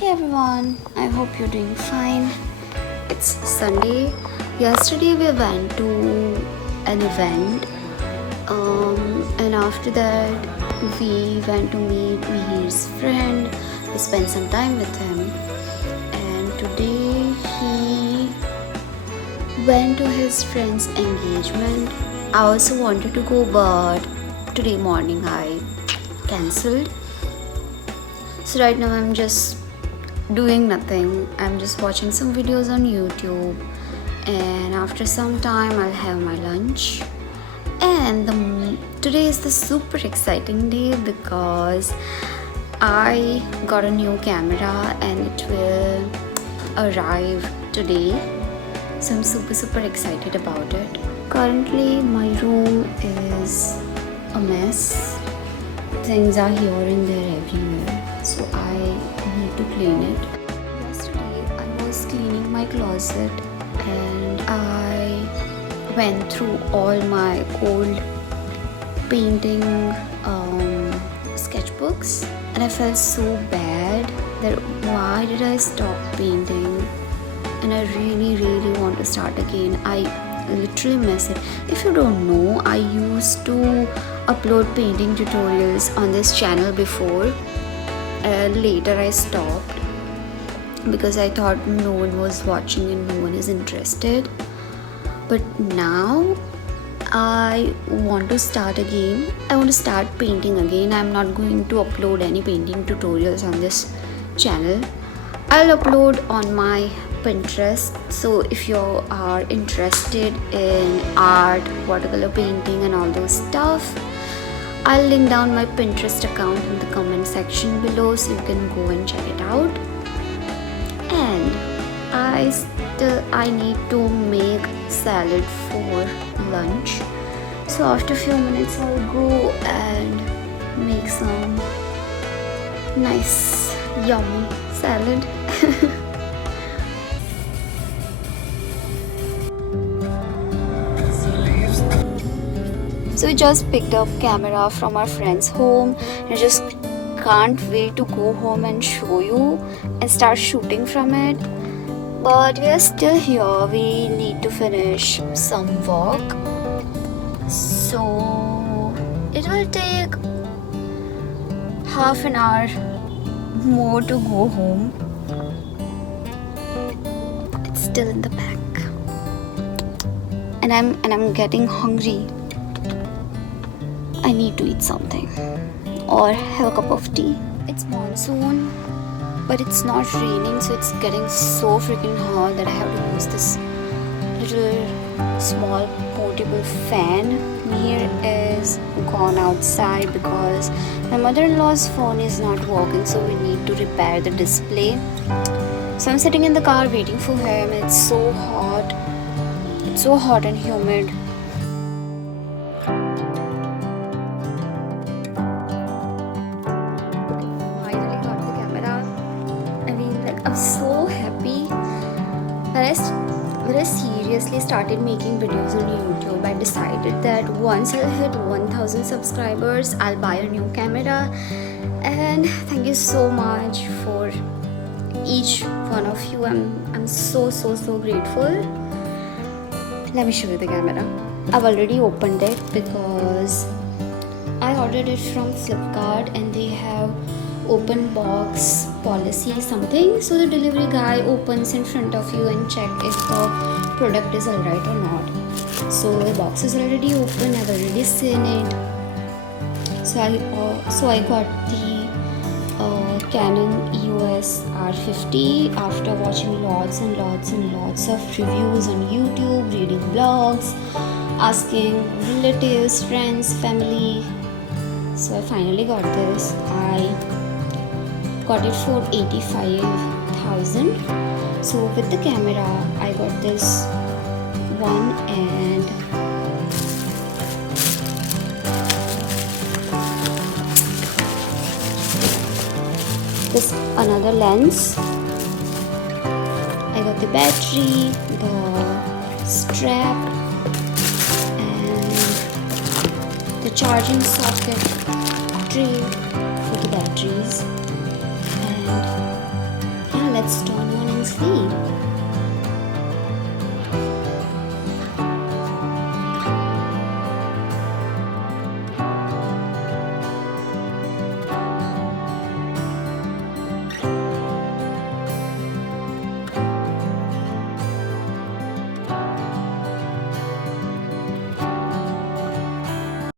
Hey everyone, I hope you're doing fine. It's Sunday. Yesterday we went to an event, and after that we went to meet Mihir's friend. We spent some time with him, and today he went to his friend's engagement. I also wanted to go, but today morning I cancelled. So right now I'm just doing nothing. I'm just watching some videos on YouTube, and after some time I'll have my lunch. And today is the super exciting day because I got a new camera and it will arrive today. So I'm super excited about it. Currently my room is a mess. Things are here and there everywhere, so I need to clean it. Yesterday I was cleaning my closet and I went through all my old painting sketchbooks, and I felt so bad that why did I stop painting, and I really want to start again. I literally miss it. If you don't know, I used to upload painting tutorials on this channel before, and later I stopped because I thought no one was watching and no one is interested. But now I want to start again. I want to start painting again. I'm not going to upload any painting tutorials on this channel. I'll upload on my Pinterest. So if you are interested in art, watercolor painting and all those stuff, I'll link down my Pinterest account in the comment section below so you can go and check it out. And I need to make salad for lunch. So after a few minutes I'll go and make some nice yummy salad. So we just picked up camera from our friend's home and I just can't wait to go home and show you and start shooting from it. But we are still here. We need to finish some work. So it will take half an hour more to go home. It's still in the back. And I'm getting hungry. I need to eat something or have a cup of tea. It's monsoon, but it's not raining, so it's getting so freaking hot that I have to use this little small portable fan. Mir is gone outside because my mother-in-law's phone is not working, so we need to repair the display. So I'm sitting in the car waiting for him. It's so hot. It's so hot and humid. I'm so happy. When I seriously started making videos on YouTube, I decided that once I hit 1000 subscribers, I'll buy a new camera. And thank you so much for each one of you. I'm so grateful. Let me show you the camera. I've already opened it because I ordered it from Flipkart and they have open box policy something, so the delivery guy opens in front of you and check if the product is alright or not. So the box is already open. I've already seen it. So I got the Canon EOS R50 after watching lots and lots of reviews on YouTube, reading blogs, asking relatives, friends, family. So I finally got this. I got it for 85,000. So with the camera I got this one and this another lens. I got the battery, the strap and the charging socket tray for the batteries. let's turn on and sleep.